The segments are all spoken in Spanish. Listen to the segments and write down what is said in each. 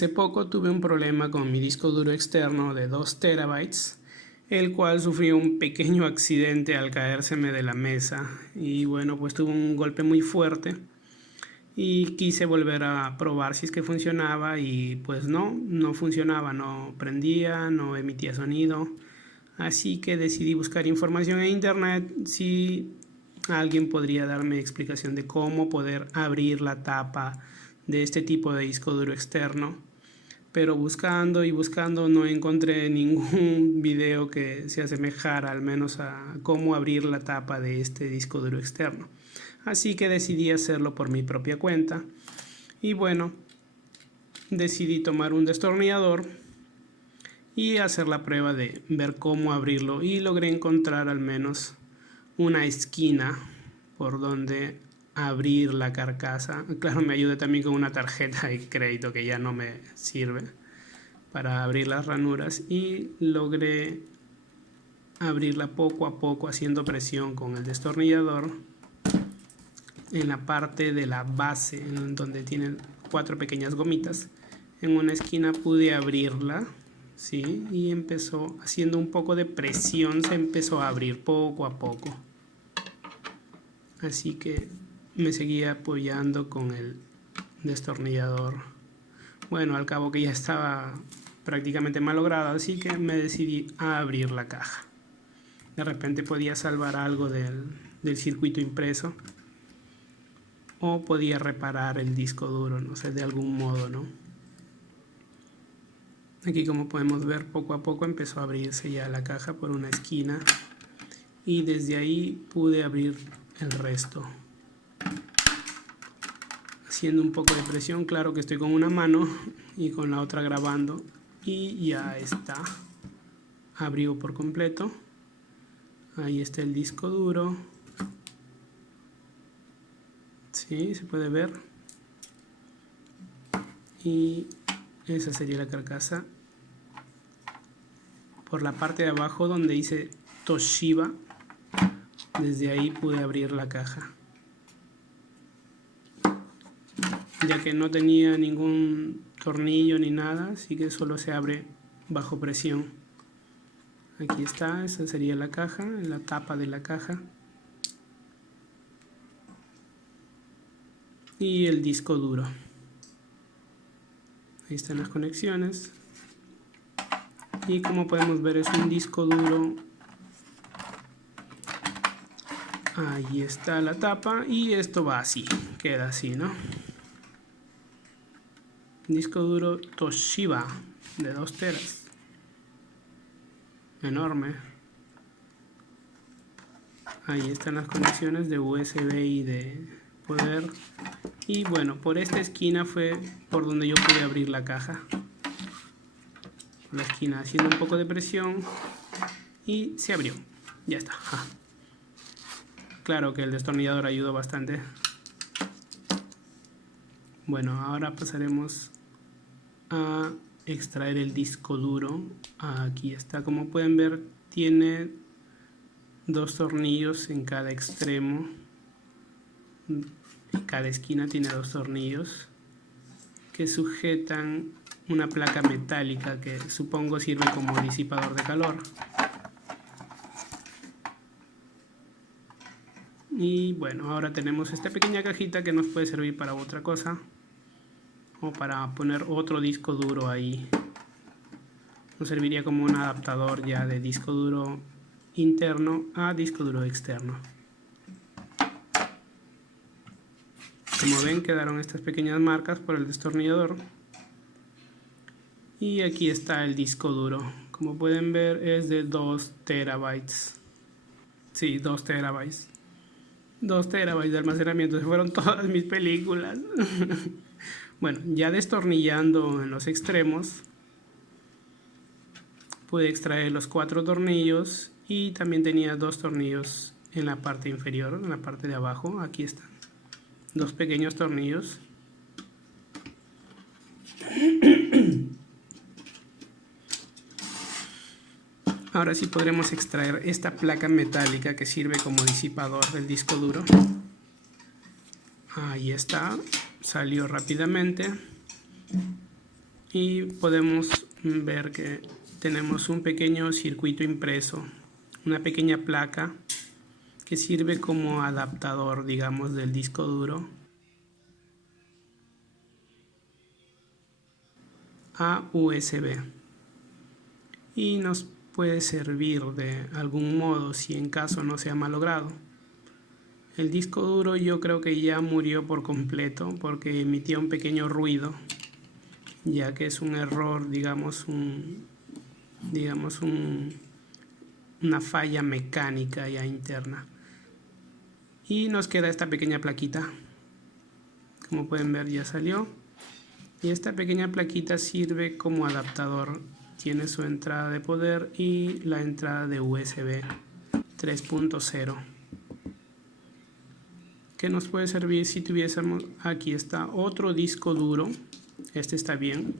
Hace poco tuve un problema con mi disco duro externo de 2 terabytes, el cual sufrió un pequeño accidente al caérseme de la mesa y bueno, pues tuvo un golpe muy fuerte y quise volver a probar si es que funcionaba y pues no funcionaba, no prendía, no emitía sonido. Así que decidí buscar información en internet si alguien podría darme explicación de cómo poder abrir la tapa de este tipo de disco duro externo, pero buscando y buscando no encontré ningún video que se asemejara al menos a cómo abrir la tapa de este disco duro externo, así que decidí hacerlo por mi propia cuenta y bueno, decidí tomar un destornillador y hacer la prueba de ver cómo abrirlo y logré encontrar al menos una esquina por donde abrir la carcasa. Claro, me ayudé también con una tarjeta de crédito que ya no me sirve para abrir las ranuras y logré abrirla poco a poco haciendo presión con el destornillador en la parte de la base, en donde tienen 4 pequeñas gomitas. En una esquina pude abrirla, ¿sí? Y empezó haciendo un poco de presión, se empezó a abrir poco a poco. Así que me seguía apoyando con el destornillador. Bueno, al cabo que ya estaba prácticamente malogrado, así que me decidí a abrir la caja. De repente podía salvar algo del circuito impreso o podía reparar el disco duro, no sé, de algún modo, ¿no? Aquí, como podemos ver, poco a poco empezó a abrirse ya la caja por una esquina y desde ahí pude abrir el resto haciendo un poco de presión. Claro que estoy con una mano y con la otra grabando y ya está, abrió por completo. Ahí está el disco duro, sí, se puede ver, y esa sería la carcasa. Por la parte de abajo donde dice Toshiba, desde ahí pude abrir la caja, ya que no tenía ningún tornillo ni nada, así que solo se abre bajo presión. Aquí está, esa sería la caja, la tapa de la caja y el disco duro. Ahí están las conexiones y como podemos ver es un disco duro. Ahí está la tapa y esto va así, queda así, ¿no? Disco duro Toshiba de 2 teras, enorme. Ahí están las conexiones de USB y de poder. Y bueno, por esta esquina fue por donde yo pude abrir la caja. Por la esquina, haciendo un poco de presión y se abrió. Ya está. Claro que el destornillador ayudó bastante. Bueno, ahora pasaremos a extraer el disco duro. Aquí está, como pueden ver, tiene 2 tornillos en cada extremo. En cada esquina tiene 2 tornillos que sujetan una placa metálica que supongo sirve como disipador de calor. Y bueno, ahora tenemos esta pequeña cajita que nos puede servir para otra cosa o para poner otro disco duro ahí. Nos serviría como un adaptador ya de disco duro interno a disco duro externo. Como ven, quedaron estas pequeñas marcas por el destornillador. Y aquí está el disco duro. Como pueden ver, es de 2 terabytes. Sí, 2 terabytes. 2 terabytes de almacenamiento. Se fueron todas mis películas. Bueno, ya destornillando en los extremos, pude extraer los 4 tornillos y también tenía 2 tornillos en la parte inferior, en la parte de abajo. Aquí están 2 pequeños tornillos. Ahora sí podremos extraer esta placa metálica que sirve como disipador del disco duro. Ahí está, salió rápidamente. y podemos ver que tenemos un pequeño circuito impreso, una pequeña placa que sirve como adaptador, digamos, del disco duro a USB, y nos puede servir de algún modo si en caso no se ha malogrado. El disco duro yo creo que ya murió por completo porque emitía un pequeño ruido, ya que es un error, una falla mecánica ya interna. Y nos queda esta pequeña plaquita, como pueden ver ya salió, y esta pequeña plaquita sirve como adaptador. Tiene su entrada de poder y la entrada de USB 3.0, que nos puede servir si tuviésemos, aquí está otro disco duro, este está bien,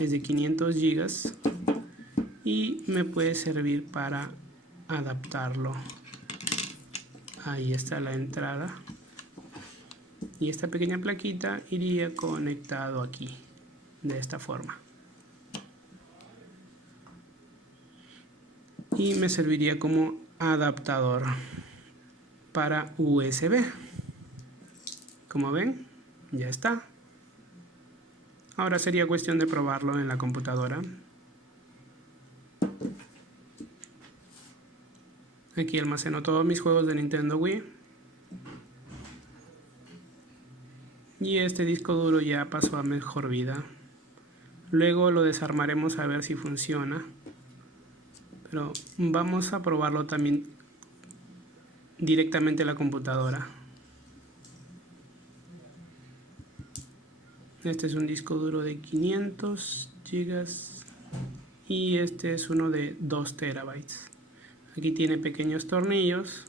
es de 500 gigas y me puede servir para adaptarlo. Ahí está la entrada y esta pequeña plaquita iría conectado aquí de esta forma y me serviría como adaptador para USB. Como ven, ya está. Ahora sería cuestión de probarlo en la computadora. Aquí almaceno todos mis juegos de Nintendo Wii. Y este disco duro ya pasó a mejor vida. Luego lo desarmaremos a ver si funciona. Pero vamos a probarlo también directamente en la computadora. Este es un disco duro de 500 gigas y este es uno de 2 terabytes. Aquí tiene pequeños tornillos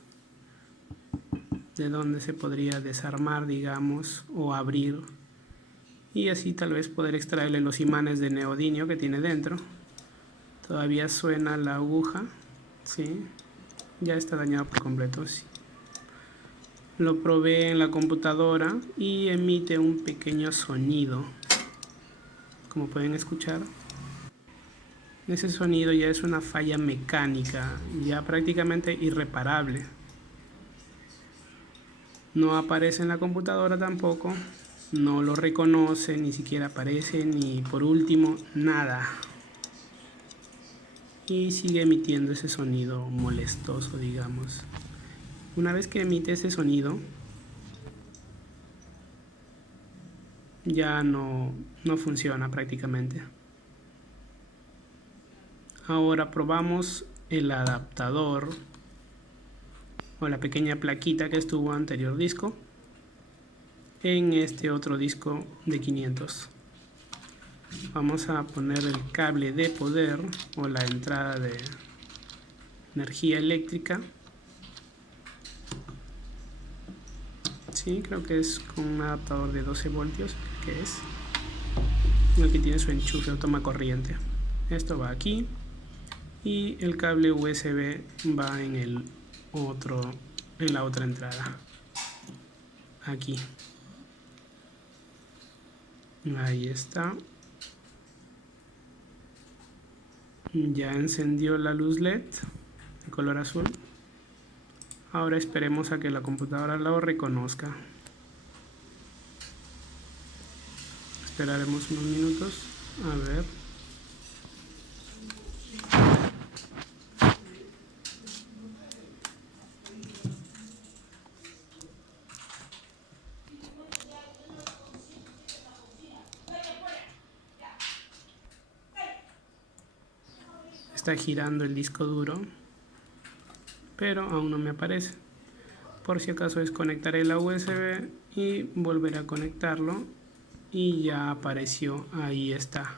de donde se podría desarmar, digamos, o abrir, y así tal vez poder extraerle los imanes de neodimio que tiene dentro. Todavía suena la aguja, ¿sí? Ya está dañado por completo, sí. Lo probé en la computadora y emite un pequeño sonido, como pueden escuchar. Ese sonido ya es una falla mecánica, ya prácticamente irreparable. No aparece en la computadora tampoco, no lo reconoce, ni siquiera aparece, ni por último, nada. Y sigue emitiendo ese sonido molestoso, digamos. Una vez que emite ese sonido, ya no funciona prácticamente. Ahora probamos el adaptador o la pequeña plaquita que estuvo anterior disco en este otro disco de 500. Vamos a poner el cable de poder o la entrada de energía eléctrica. Sí, creo que es con un adaptador de 12 voltios, que es el que tiene su enchufe o toma corriente. Esto va aquí y el cable USB va en la otra entrada, aquí. Ahí está. Ya encendió la luz LED de color azul. Ahora esperemos a que la computadora lo reconozca. Esperaremos unos minutos. A ver. Está girando el disco duro, pero aún no me aparece. Por si acaso desconectaré la USB y volveré a conectarlo y ya apareció. Ahí está.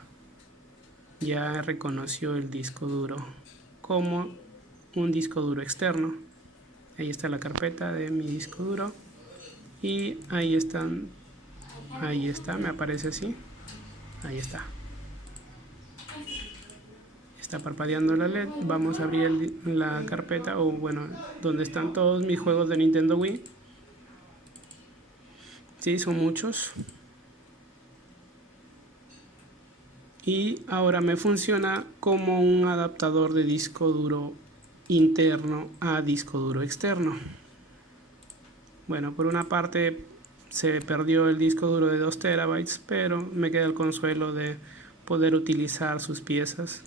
Ya reconoció el disco duro como un disco duro externo. Ahí está la carpeta de mi disco duro y ahí está, me aparece así. Ahí está. Está parpadeando la LED. Vamos a abrir la carpeta, o bueno, donde están todos mis juegos de Nintendo Wii. Sí, son muchos. y ahora me funciona como un adaptador de disco duro interno a disco duro externo. Bueno, por una parte se perdió el disco duro de 2 terabytes, pero me queda el consuelo de poder utilizar sus piezas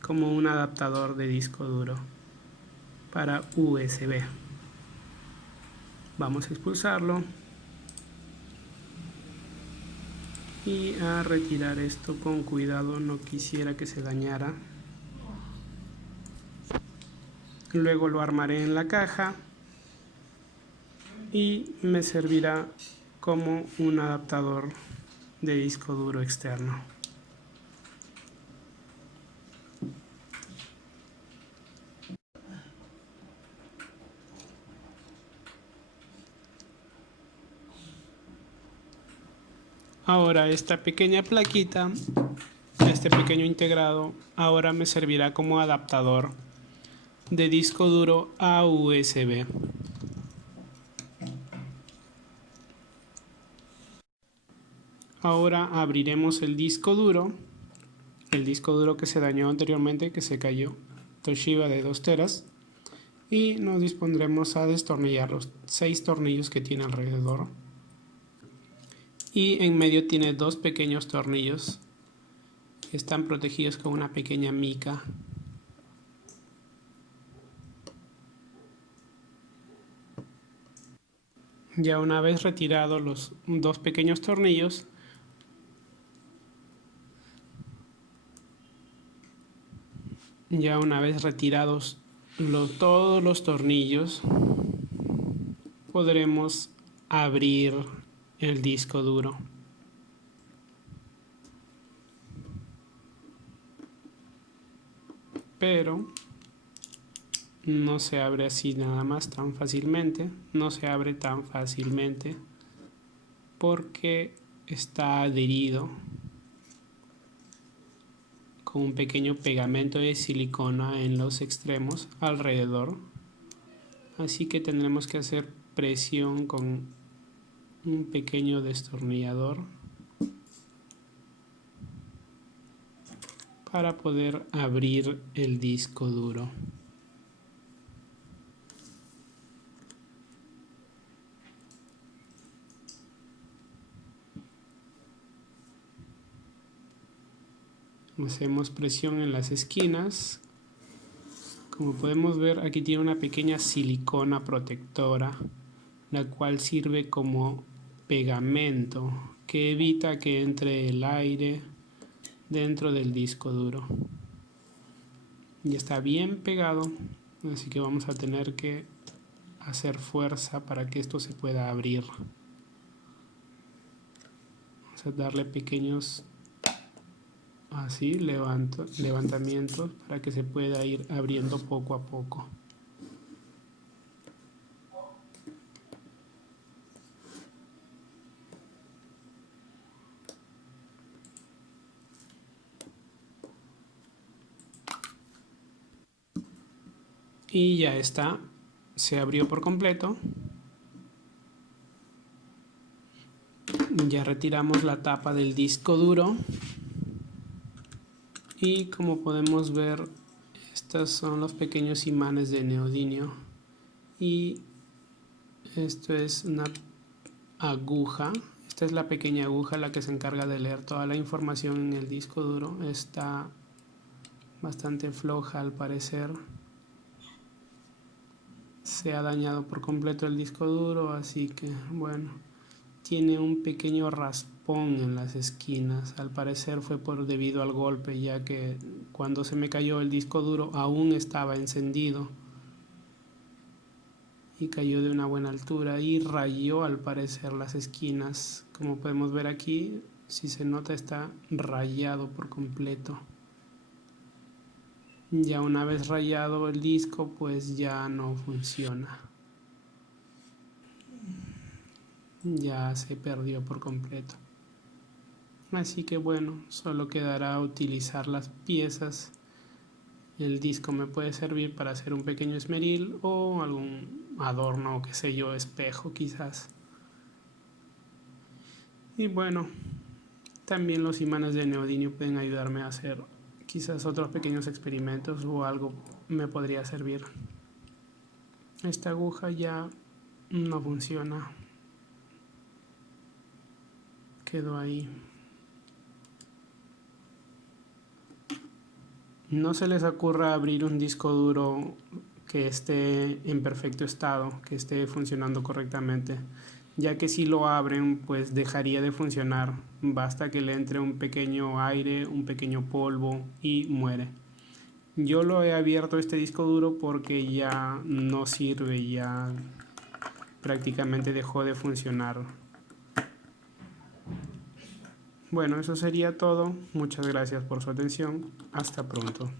como un adaptador de disco duro para USB. Vamos a expulsarlo y a retirar esto con cuidado, no quisiera que se dañara. Luego lo armaré en la caja y me servirá como un adaptador de disco duro externo. Ahora esta pequeña plaquita, este pequeño integrado, ahora me servirá como adaptador de disco duro a USB. Ahora abriremos el disco duro que se dañó anteriormente, que se cayó, Toshiba de 2 teras, y nos dispondremos a destornillar los 6 tornillos que tiene alrededor. Y en medio tiene 2 pequeños tornillos que están protegidos con una pequeña mica. Ya una vez retirados los 2 pequeños tornillos, todos los tornillos, podremos abrir el disco duro. Pero no se abre así nada más tan fácilmente, no se abre tan fácilmente porque está adherido con un pequeño pegamento de silicona en los extremos alrededor, así que tendremos que hacer presión con un pequeño destornillador para poder abrir el disco duro. Hacemos presión en las esquinas. Como podemos ver, aquí tiene una pequeña silicona protectora, la cual sirve como pegamento que evita que entre el aire dentro del disco duro. Y está bien pegado, así que vamos a tener que hacer fuerza para que esto se pueda abrir. Vamos a darle pequeños levantamientos para que se pueda ir abriendo poco a poco. Y ya está, se abrió por completo. Ya retiramos la tapa del disco duro y como podemos ver, estos son los pequeños imanes de neodimio y esto es una aguja. Esta es la pequeña aguja la que se encarga de leer toda la información en el disco duro. Está bastante floja al parecer. Se ha dañado por completo el disco duro, así que bueno, tiene un pequeño raspón en las esquinas. Al parecer fue debido al golpe, ya que cuando se me cayó el disco duro aún estaba encendido y cayó de una buena altura y rayó al parecer las esquinas. Como podemos ver aquí, si se nota, está rayado por completo. Ya una vez rayado el disco, pues ya no funciona. Ya se perdió por completo. Así que bueno, solo quedará utilizar las piezas. El disco me puede servir para hacer un pequeño esmeril o algún adorno, o qué sé yo, espejo quizás. Y bueno, también los imanes de neodimio pueden ayudarme a hacer quizás otros pequeños experimentos o algo me podría servir. Esta aguja ya no funciona. Quedó ahí. No se les ocurra abrir un disco duro que esté en perfecto estado, que esté funcionando correctamente, ya que si lo abren pues dejaría de funcionar. Basta que le entre un pequeño aire, un pequeño polvo y muere. Yo lo he abierto este disco duro porque ya no sirve, ya prácticamente dejó de funcionar. Bueno, eso sería todo. Muchas gracias por su atención. Hasta pronto.